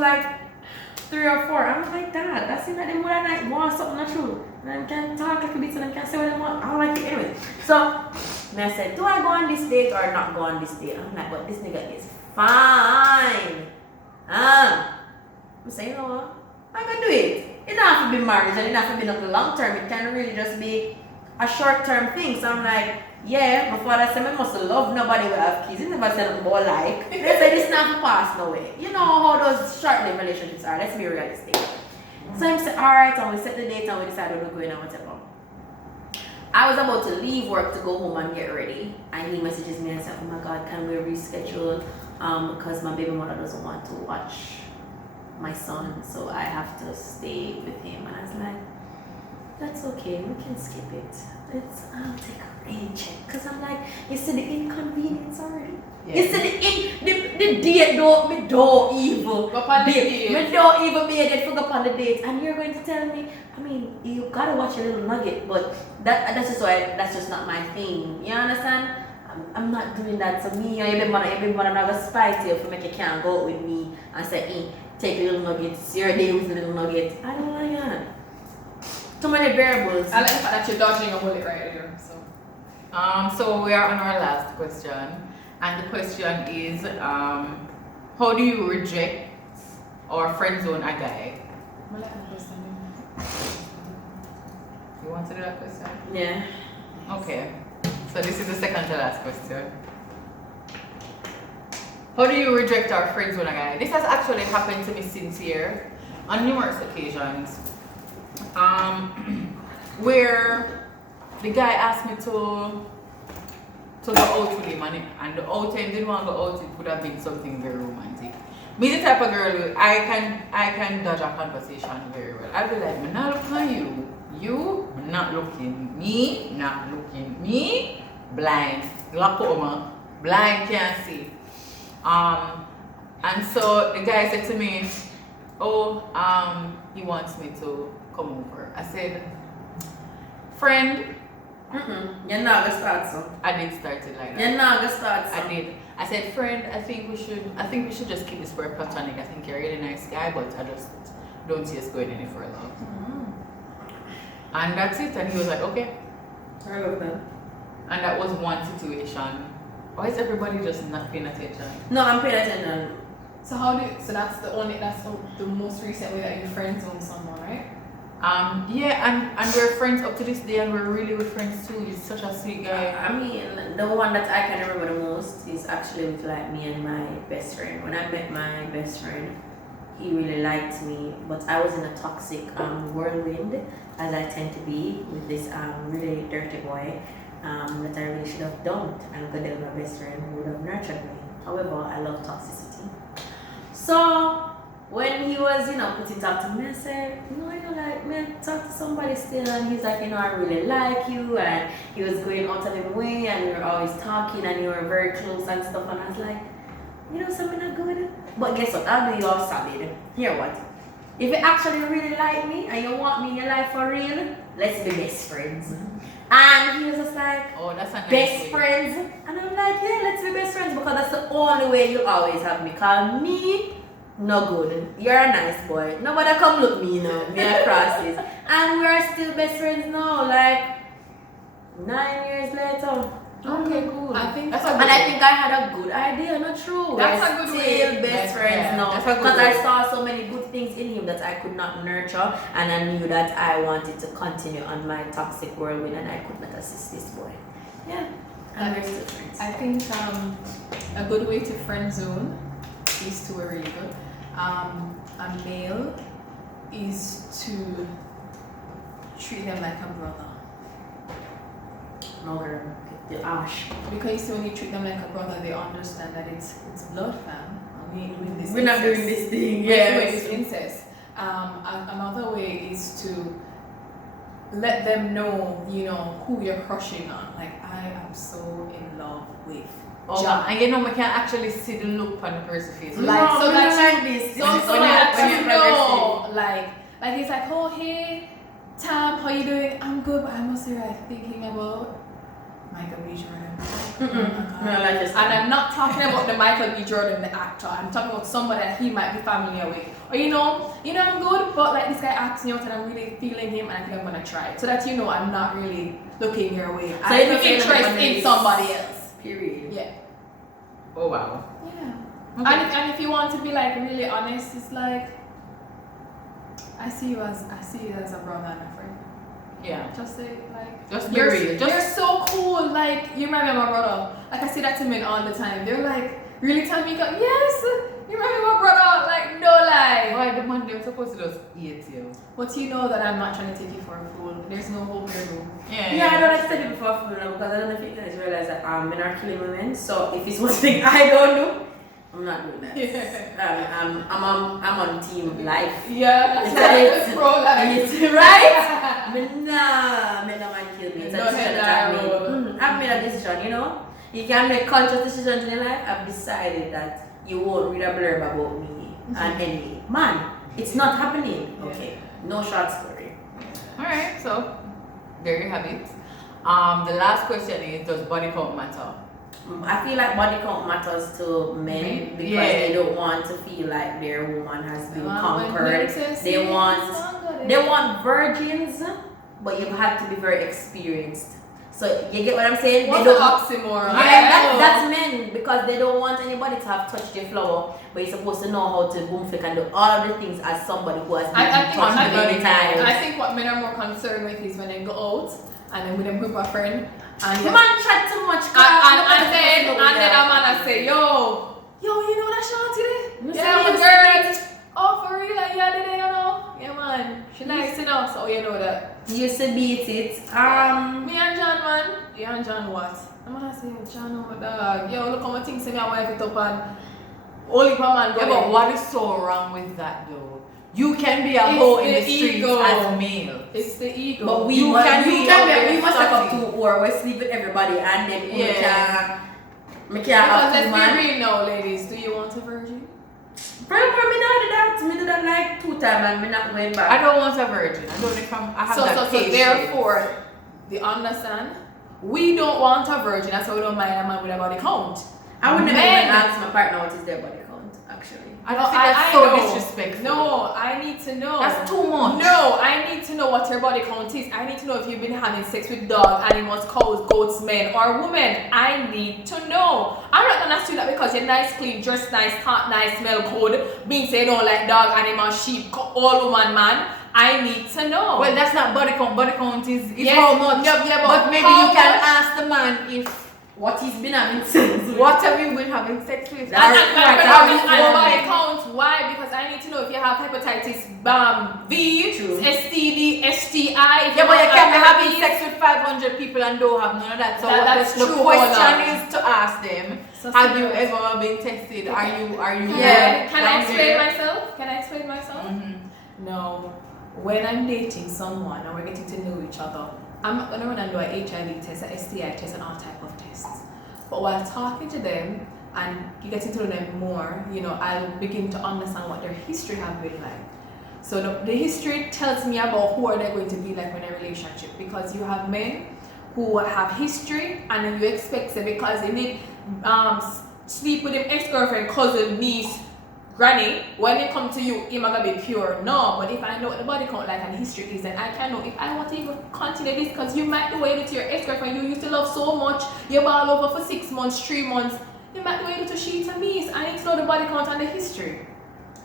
like 3 or 4. I'm like, Dad, that's it that them would like want something not true. And I can talk like a bit and I can say what they want. I don't like it anyway. So I said, do I go on this date or not go on this date? I'm like, but this nigga is fine. I'm saying, you know what? I can do it. It don't have to be marriage and it don't have to be nothing long term. It can really just be a short term thing. So I'm like, yeah, my father said I must love nobody will have kids. He never said nothing more like. They said it's not to pass no way. You know how those short-lived relationships are. Let's be realistic. So I said, alright, and we set the date and we decided we're going and whatever. I was about to leave work to go home and get ready. And he messages me and said, oh my God, can we reschedule? Because my baby mother doesn't want to watch my son, so I have to stay with him. And I was like, that's okay, we can skip it. I'll take a rain check. Because I'm like, you see the inconvenience already? Yeah. You see the date me don't even be able to up on the date. And you're going to tell me, I mean, you gotta watch a little nugget, but that's just not my thing. You understand? I'm not doing that. So me and everyone, I'm not gonna spite you for make you can't go out with me and say, take a little nugget, see your day with a little nugget. I don't like that. Too many variables. I like the fact that you're dodging a bullet right here. So we are on our last question. And the question is, how do you reject or friend zone a guy? I like the question. You want to do that question? Yeah. Okay. So this is the second to last question. How do you reject or friend zone a guy? This has actually happened to me since here on numerous occasions. Where the guy asked me to go out with him and the out time didn't want to go out, it would have been something very romantic. Me the type of girl who I can dodge a conversation very well. I'll be like, I'm not looking at you. You not looking. Me not looking. Me blind. Glaucoma. Blind can't see. And so the guy said to me, he wants me to come over. I said, friend, you're not gonna start so. I did start it like that. You're not gonna start so. I did. I said, friend, I think we should just keep this for platonic. I think you're a really nice guy, but I just don't see us going any further. And that's it. And he was like, okay. I love that. And that was one situation. Why is everybody just not paying attention? No, I'm paying attention. So that's the most recent way that you friend zone someone, right? Yeah, and we're friends up to this day, and we're really good friends too. He's such a sweet guy. I mean, the one that I can remember the most is actually with like me and my best friend. When I met my best friend, he really liked me, but I was in a toxic whirlwind, as I tend to be with this really dirty boy that I really should have dumped and got with my best friend who would have nurtured me. However, I love toxicity. So when he was, putting talk to me, I said, like, man, talk to somebody still. And he's like, I really like you. And he was going out of his way and we were always talking and you were very close and stuff. And I was like, something not good. But guess what? I'll do you all solid. Hear what? If you actually really like me and you want me in your life for real, let's be best friends. And he was just like, that's a nice best way. friends. And I'm like, yeah, let's be best friends because that's the only way you always have me. Cause me, no good. You're a nice boy. Nobody come look me, me across this. And we are still best friends now, like 9 years later. Okay, cool. I think I think I had a good idea, not true. That's We're a good still way. best friends now. That's a good Because way. I saw so many good things in him that I could not nurture, and I knew that I wanted to continue on my toxic whirlwind, and I could not assist this boy. Yeah, and we're still friends. I think a good way to friend zone is to really good. A male is to treat them like a brother. No, the ash. Because when you treat them like a brother, they understand that it's blood, fam. I mean, with this We're not incest. doing this thing. Yeah, it's incest. Another way is to let them know, who you're crushing on. Like, I am so in love with John. And we can actually see the look on the person's face. Like, so that's like this. So that you know, like he's like, oh hey, Tam, how you doing? I'm good, but I must say, I'm thinking about Michael B. Jordan. No, like this. And I'm not talking about the Michael B. Jordan, the actor. I'm talking about somebody that he might be familiar with. Or you know, I'm good, but like this guy asks me out and I'm really feeling him and I think I'm gonna try it. So that you know I'm not really looking your way. So I you have interest in somebody else. Period. Yeah. Oh wow. Yeah. Okay. And if you want to be like really honest, it's like I see you as a brother and a friend. Yeah. Just say like Just be real. You're so cool. Like you remind me of my brother. Like I say that to men all the time. They're like really telling me, yes, you remind me of my brother. Like no lie. Why the man they're supposed to just eat you? But you know that I'm not trying to take you for a fool. There's no hope here, bro. Yeah, I don't like to tell you before food now because I don't know if you guys realize that men are killing women. So if it's one thing I don't do, I'm not doing that. Yeah. I'm on team life. Yeah, that's It's right. right. It's pro-life. It's right. But nah, me no man kill me. It's a No decision head that I've roll. made. I've made a decision, you know. You can make conscious decisions in your life. I've decided that you won't read a blurb about me and any man. It's not happening. Yeah. Okay. No short story. Alright, so there you have it. The last question is, does body count matter? I feel like body count matters to men because they don't want to feel like their woman has been conquered. They want virgins, but you have to be very experienced. So you get what I'm saying? What's they the don't, oxymoron? yeah, that's men because they don't want anybody to have touched their flower, but you're supposed to know how to boom flick and do all of the things as somebody who has been touched many times. I think what men are more concerned with is when they go out and then with them group of friends and Man chat too much. and then a man I say, yo, you know that Shanti there? Yeah, my girl. Oh, for real? Like, yeah, you know? Yeah, man. She nice enough, so you know that. You used to beat it. Me and John, man. You and John what? I'm gonna say, John, oh, dog. Yo, look how my things say me, I wipe it up and only one man go Yeah, but what is so wrong with that though? You can be a hoe in the streets ego. as male. It's the ego. But we You must have up slutty. to or we sleep with everybody and then we Yeah. can't Because have let's two be man. real now, ladies. Do you want a virgin? Probably me not do that. Me do that like 2 times and me not going back. I don't want a virgin. I don't know if I have So that patience. therefore, do you understand? We don't want a virgin. That's why we don't mind a man with a body count. I wouldn't Men. even ask my partner what is their body count, actually. I don't think that's so know. disrespectful. No, I need to know. That's too much. No, I need to know what your body count is. I need to know if you've been having sex with dogs, animals, cows, goats, men, or women. I need to know. I'm not gonna ask you that because you're nice, clean, dressed nice, hot, nice, smell good. Being say you don't like dog, animal, sheep, all woman, man. I need to know. Well, that's not body count. Body count is Yes, how much. yeah, but maybe how you can much? ask the man if What he's been having sex with. what have you been having sex with? And Right, body right. count, why? Because I need to know if you have hepatitis B, True. STD, STI. If Yeah, but you have can't be having herpes. sex with 500 people and don't have none of that. So That's the true, question hold on. is to ask them, So have you serious. ever been tested? Are you Yeah. Can I explain myself? Can I explain myself? Mhm. No. When I'm dating someone and we're getting to know each other, I'm not gonna run and do an HIV test, an STI test, and all type of tests. But while talking to them and getting to know them more, I'll begin to understand what their history have been like. So the history tells me about who are they going to be like in a relationship, because you have men who have history and then you expect them because they need sleep with them ex-girlfriend, cousin, niece, granny. When they come to you, you're not gonna be pure. No, but if I know what the body count like and history is, then I can know if I want to even continue this, because you might do it to your ex-girlfriend you used to love so much, you ball over for 6 months, 3 months, you might be able to cheat on me. So I need to know the body count and the history.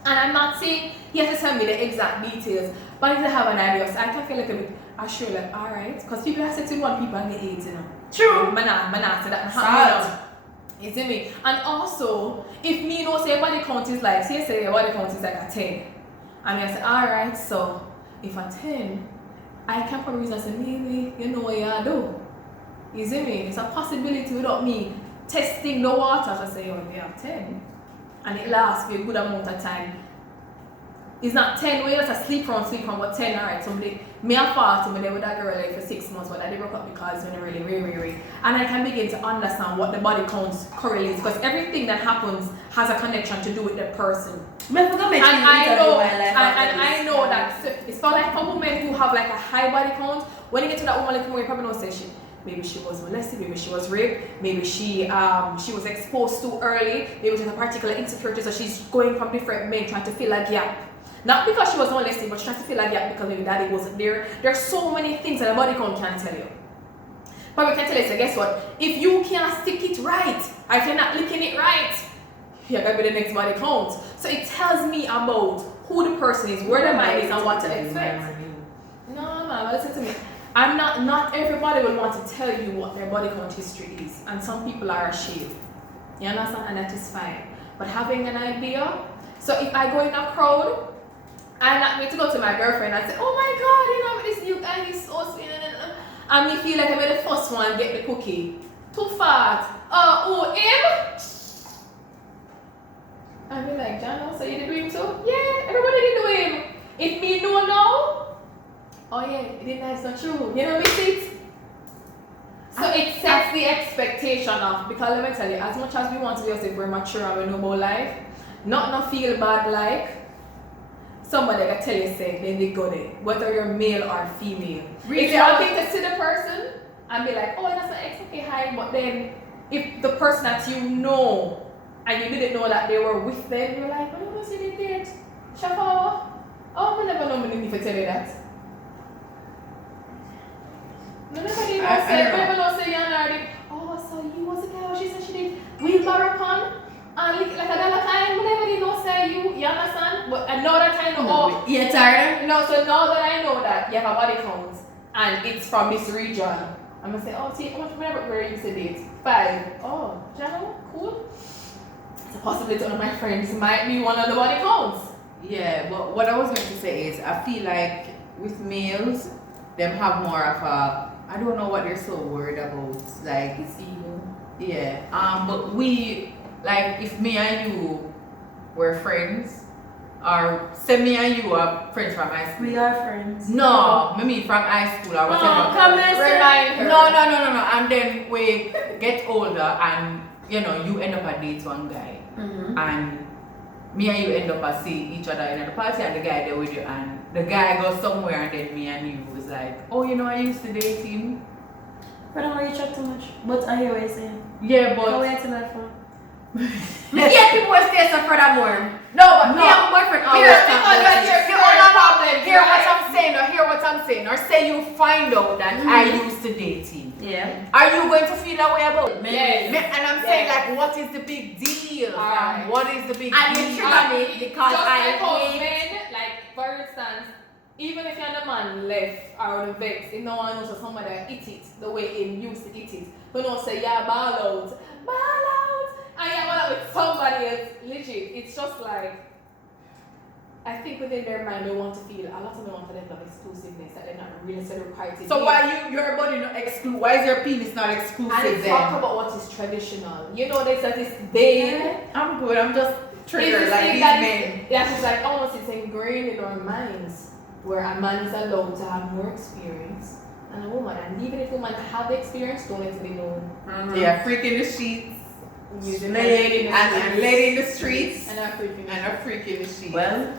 And I'm not saying he has to tell me the exact details, but I need to have an idea, so I can feel like a bit assure, like, alright, because people have sex with one people and they AIDS, True. Man, so that Sad. you see me? And also, if me know say your body count is like, say your body count is like a 10, and I say, alright, so if a 10, I can probably reason say, maybe you know what you do. You see me? It's a possibility without me testing the waters. I say, oh, if you have 10, and it lasts for a good amount of time. It's not 10 where you sleep from, but 10, alright. Somebody, me a 40, when they with that girl like for 6 months, but I did broke up because when they really. And I can begin to understand what the body counts correlates, because everything that happens has a connection to do with the person. And I know that it's for like for women who have like a high body count, when you get to that woman like you probably know say shit. Maybe she was molested, maybe she was raped, maybe she was exposed too early, maybe she has a particular insecurity, so she's going from different men trying to fill a gap. Not because she was molested, but she's trying to fill a gap because maybe daddy wasn't there. There's so many things that a body count can tell you. But we can tell you, so guess what? If you can't stick it right, or if you're not licking it right, you're gonna be the next body count. So it tells me about who the person is, where the mind is, and what to expect. No, man, listen to me. Not everybody will want to tell you what their body count history is, and some people are ashamed. You understand? And that is fine. But having an idea, so if I go in a crowd, I not me to go to my girlfriend and say, oh my god, you know this new guy, he's so sweet, and me feel like I'm the first one get the cookie. Too fat. Him? I be like, Jano, so you did do him too? Yeah, everybody did do him. If me know now, oh yeah, it is nice, not true. You know, miss it? So it sets the expectation of, because let me tell you, as much as we want to be ourselves, we're mature and we know about life, not feel bad like somebody can tell you say, then they got it, whether you're male or female. Really? If you're wanting to see the person and be like, oh, that's an ex, okay, hi, but then if the person that you know and you didn't know that they were with them, you're like, oh, no, see they did. Shaph, oh, I never know me if I tell you that. No, nobody knows say, people don't say you're already, oh, so you was a girl, she said she did wheelbarrow pan and like a dollar kind, nobody knows say you understand? But I know that I know, oh, You're tired? no, so now that I know that you have a body count and it's from this region, I'm gonna say, oh, see, how much where you used to date? 5. Oh, Jano, cool. It's a possibility one of my friends might be one of the body counts. Yeah, but what I was going to say is, I feel like with males, them have more of a, I don't know what they're so worried about. Like, It's evil. yeah. But we, like, if me and you were friends, or say me and you are friends from high school. We are friends. No, me mean from high school or whatever. Oh, come and Remind her. No. And then we get older and, you know, you end up at date one guy. Mm-hmm. And me and you end up at see each other in the party and the guy there with you, and the guy goes somewhere and then me and you was like, oh, you know, I used to date him. I don't want you to chat too much. But I hear what you're saying. Yeah, How but are you acting that for? Yeah, people will stay so furthermore. no, but Me and my boyfriend always Here, talk because about hear this. what I'm saying, or say you find out that I used to date him. Yeah. Are you going to feel that way about it? Yes. And I'm saying, like, what is the big deal? Alright. What is the big And deal? you trigger me because Just I like how hate. men, like for instance, even if you're the man left or the vex, if no one knows that somebody eat it the way he used to eat it, but no say yeah ball out, and yeah ball out with somebody else, legit. It's just like, I think within their mind they want to feel, a lot of them want to develop exclusiveness that they're not really required to So be. why your body not exclusive? Why is your penis not exclusive and then? talk about what is traditional. You know, there's that this big. I'm good. I'm just triggered It's like thing these that men. yeah, it's like almost it's ingrained in our minds where a man is allowed to have more experience than a woman, and even if a woman have the experience, don't let it be known. Yeah, freak in the sheets. Using Lady and lady in the streets. and a freaking And a freak in the sheets. Well,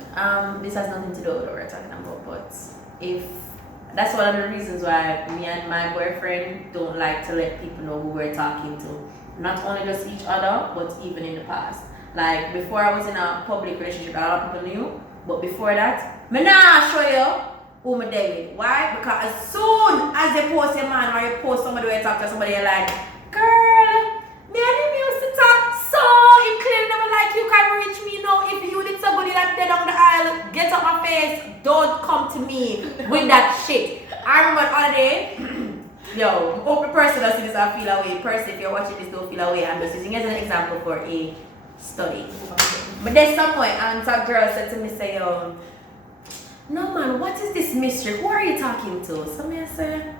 this has nothing to do with what we're talking about, but if that's one of the reasons why me and my boyfriend don't like to let people know who we're talking to. Not only just each other, but even in the past. Like before I was in a public relationship, a lot of people knew, but before that, me nah show you who me date with. Why? Because as soon as they post a man or you post somebody where you talk to somebody, you're like, girl, me and him used to talk, so him clearly never like you can reach me now. If you did somebody like dead on the aisle, get up my face, don't come to me with that shit. I remember on a day, yo, hope the person does see this and feel away. Person, if you're watching this, don't feel away. I'm just using it as an example for a study. But there's somewhere, and some girl said to me, say, no man, what is this mystery? Who are you talking to? So me I say,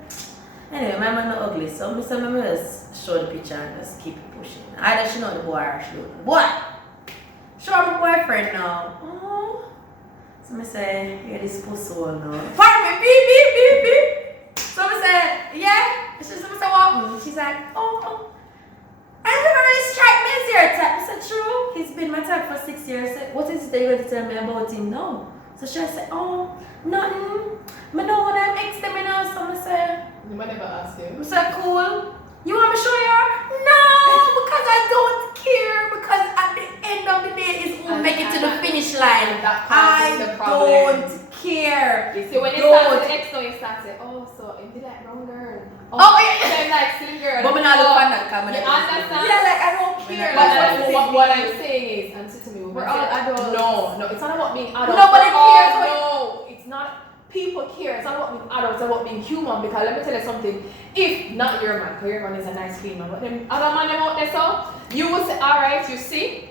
anyway, my man not ugly, so me say, me just show the picture and just keep it pushing. Either she know the boy or she don't. Boy! Show my boyfriend now. Oh. So me say, yeah, this pussy one now. Pardon me, beep. So me say, yeah. She said, what? She's like, oh. I never really strike me as your type. I said, true. He's been my type for 6 years. I said, what is it that you're going to tell me about him now? So she said, oh, nothing. I know what I'm ex them now, so I say, Nobody never asked you. I said, cool. You want me to show you? No, because I don't care. Because at the end of the day, it's who make it to the finish line. That I causes the problem. don't care. You see, when you start to ex, you start to say, oh, so you did that wrong girl. Oh, yeah. Then like slim girl. But I'm not look for that camera. You understand? Yeah, like I don't care. But what I'm saying is, and to me, We're all adults. No, it's not about being adults. Nobody cares. No, it's not. People care. It's not about being adults. It's about being human. Because let me tell you something. If not your man, because your man is a nice clean man, but them other man them out there, so you will say, all right, you see,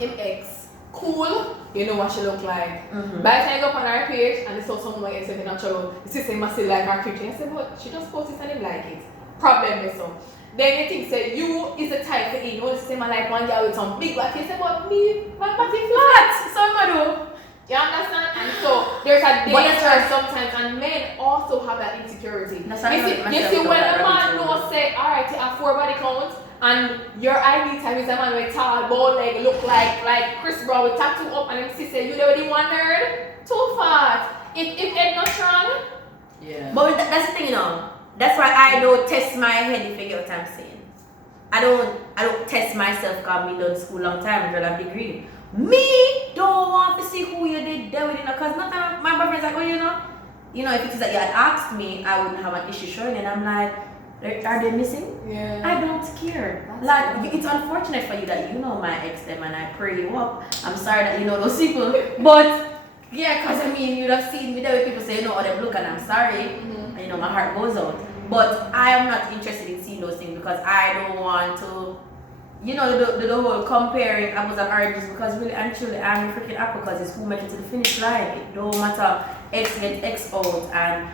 him ex, cool. You know what she look like. Mm-hmm. By the time you go up on her page and they saw someone like yourself in natural, you see, say, must still like her picture. I said, but she just posted and him like it. Problem is so. Then you think, say, you is the type for you want to say, man, like one girl with some big back. You say, but me, my body flat. So I do. You understand? And so there's a danger sometimes, and men also have that insecurity. You see, when a man knows, say, alright, you have 4 body counts, and your ID type is a man with tall, bow leg, look like Chris Brown with tattoo up, and him say, you already one nerd? Too fat. If it's not strong. Yeah. But that's the thing, you know. That's why I don't test my head, if you get what I'm saying. I don't test myself because me done school long time and have degree. Me don't want to see who you did there with, because nothing. My boyfriend's like, oh, you know, if it is that you had asked me, I wouldn't have an issue showing it. And I'm like, are they missing? Yeah. I don't care. Like, it's unfortunate for you that you know my ex them and I pray you up. I'm sorry that you know those people, but yeah, because I mean, you'd have seen me there with people say, you know, oh, they look, and I'm sorry, and you know, my heart goes out. But I am not interested in seeing those things because I don't want to, you know, the whole comparing apples and oranges, because really and truly I'm a freaking apple because it's who make it to the finish line. It don't matter, X get X out, and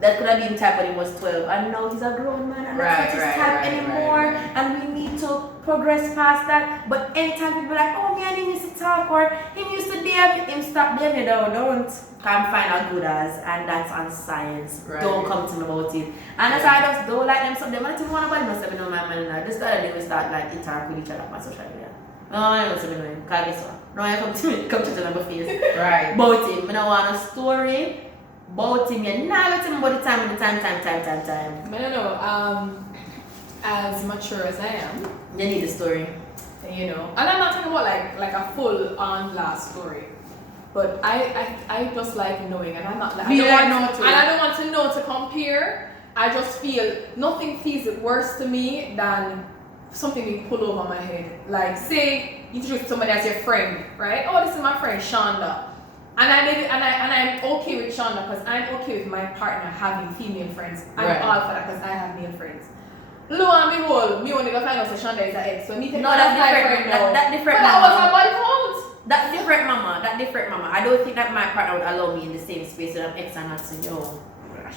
that could have been type when he was 12, and now he's a grown man, and that's not his type anymore, and we need to progress past that. But anytime people are like, oh, me and him used to talk, or him used to DM, him stop DM me, don't come find out good as, and that's on science. Right. Don't come to me about it. And that's why I just don't like them, so them, I don't want nobody must have been on my man, and just the other day we start like interact with each other on social media. No, I don't know him, because guess what? No, I come to me, come to my face. Right. About him, I don't want a story. About him, you're not letting him about the time. I don't know, as mature as I am, you need a story. you know, and I'm not talking about like a full on blast story, but I just like knowing, and I'm not like, I don't want to know to compare. I just feel nothing feels worse to me than something being pulled over my head. Like, say you introduce somebody as your friend, right? Oh, this is my friend Shonda. And I'm okay with Shonda because I'm okay with my partner having female friends. I'm all for that because I have male friends. Lo and behold, me only go find out that Shonda is an ex. So me take that's different. That different. But that was a body count. That different mama. I don't think that my partner would allow me in the same space with an ex and not say, yo,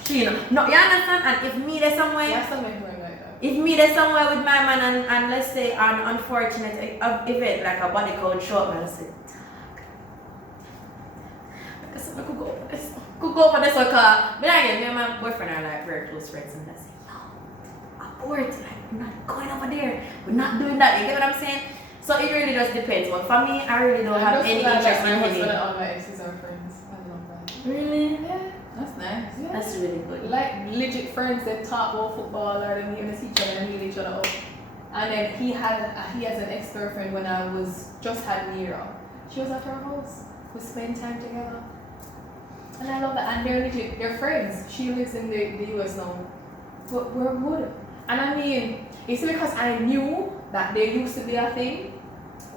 she, no, you understand? And if me there somewhere, Yeah, something like that. if me there somewhere with my man and let's say an unfortunate event like a body count show up, I'll say, I could go for this one, because me and my boyfriend are like very close friends, and I say, no, abort, like, we're not going over there, we're not doing that, you get what I'm saying? So it really just depends, but for me, I really don't have any interest in him. All my exes are friends. I love that. Really? Yeah. That's nice. Yeah. That's really good. Like legit friends that talk about football or they meet each other and meet each other up. And then he has an ex-girlfriend when I was just had Mira. She was at her house. We spent time together. And I love that. And they're legit, they're friends. She lives in the US now. But we're good. And I mean, it's because I knew that there used to be a thing.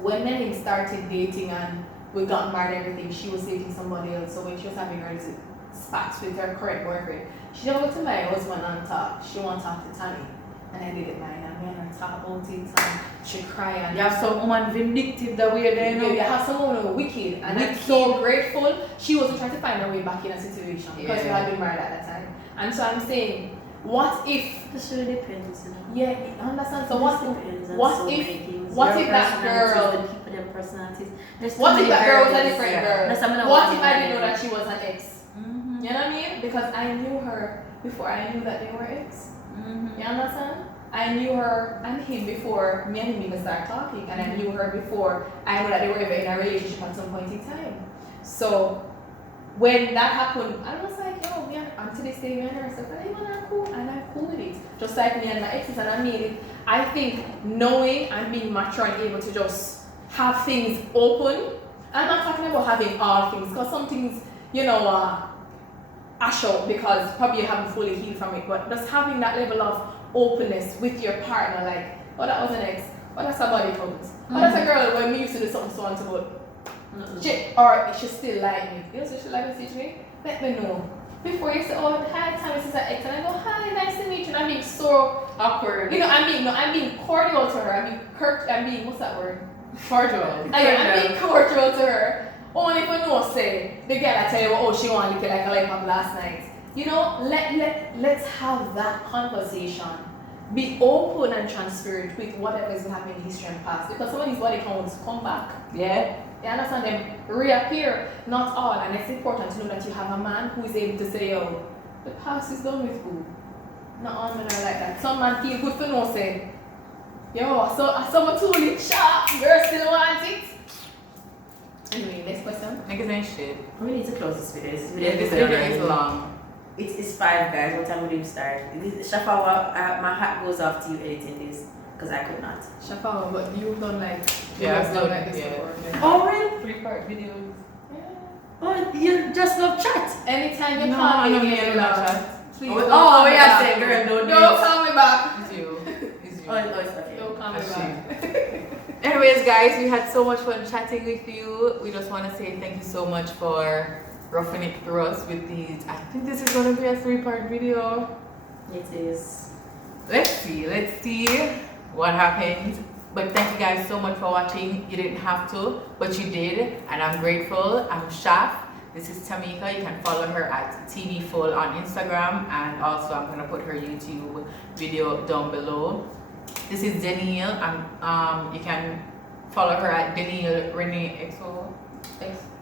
When Melanie started dating and we got married and everything, she was dating somebody else. So when she was having her spats with her current boyfriend, she don't go to my husband and talk. She won't talk to Tommy. And I did it mine, and me and her talk about it, and she cry. And you have some woman vindictive that way there, you have some woman wicked, and I'm so grateful. She wasn't trying to find her way back in a situation because we had been married at that time. And so I'm saying, what if? This really depends, you know. Yeah, you understand. So what if that girl? The people, their personalities. What if that girl was a different girl? No, what if I didn't know that she was an ex? Mm-hmm. You know what I mean? Because I knew her before I knew that they were ex. Mm-hmm. You understand? I knew her and him before me and him even started talking, and I knew her before I knew that they were ever in a relationship at some point in time. So when that happened, I was like, yo, me and to this day, me and her stuff, and I'm cool, and I'm cool with it. Just like me and my exes, and I made it. I think knowing and being mature and able to just have things open. I'm not talking about having all things, because some things, you know, ash out because probably you haven't fully healed from it, but just having that level of openness with your partner, like, oh, that was an ex, oh, that's a body count, oh, that's a girl when we used to do something so and so good. Or she still like me. You know, so she like to see me. Let me know. Before you say, oh, hi, Tammy, this is an ex, and I go, hi, nice to meet you. And I'm being so awkward. You know, I'm being cordial to her. I'm being, what's that word? Cordial. I'm being cordial to her. Only if I know, say, the girl I tell you, oh, she want to look like a lollipop last night. You know, let's have that conversation. Be open and transparent with whatever is happening in history and past. Because some of these body counts come back. Yeah. You understand, them reappear, not all, and it's important to know that you have a man who is able to say, yo, the past is done with who? Not all men are like that. Some man feel good to know, say, yo, so someone told it sharp, girl still wants it. Anyway, next question. Niggas ain't shit. We need to close this video. This This video is long. It's 5, guys. What time would you start? Shafa, my hat goes off to you editing this because I could not. Shafa, but you've done like Yeah, I've done like this yeah. before. Oh, really? 3-part videos. Yeah. Oh, you just love chat. Anytime you No, call I me, don't you need get any love. chat. Please Oh, don't call me yeah, back. say, girl, don't do Don't it. call me back. It's you. It's you. Oh, it's okay. Don't call me That's back. Anyways, guys, we had so much fun chatting with you. We just want to say thank you so much for roughing it through us with these. I think this is going to be a 3-part video. It is. Let's see what happens. But thank you guys so much for watching. You didn't have to, but you did, and I'm grateful. I'm Shaph. This is Tamika. You can follow her at TVFull on Instagram, and also I'm going to put her YouTube video down below. This is Danielle. You can follow her at Danielle Renee XO.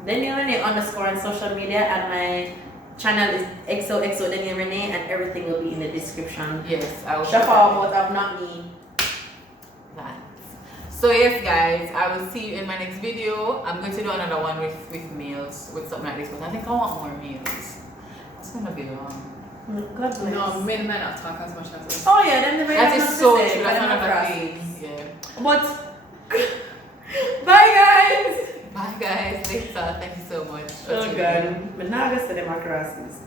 Danielle Renee _ on social media, and my channel is XOXO Danielle Renee, and everything will be in the description. Yes, I will. Shafa, what I've not me. That. So yes, guys, I will see you in my next video. I'm going to do another one with meals, with something like this, but I think I want more meals. It's gonna be long. God bless. No, men might not talk as much as us. Oh yeah, then the very That is so say, true. That's but I'm another not thing. Yeah. But bye guys. Bye, guys. Later. Thank you so much. for Oh tuning in. God, but now I guess the democracies.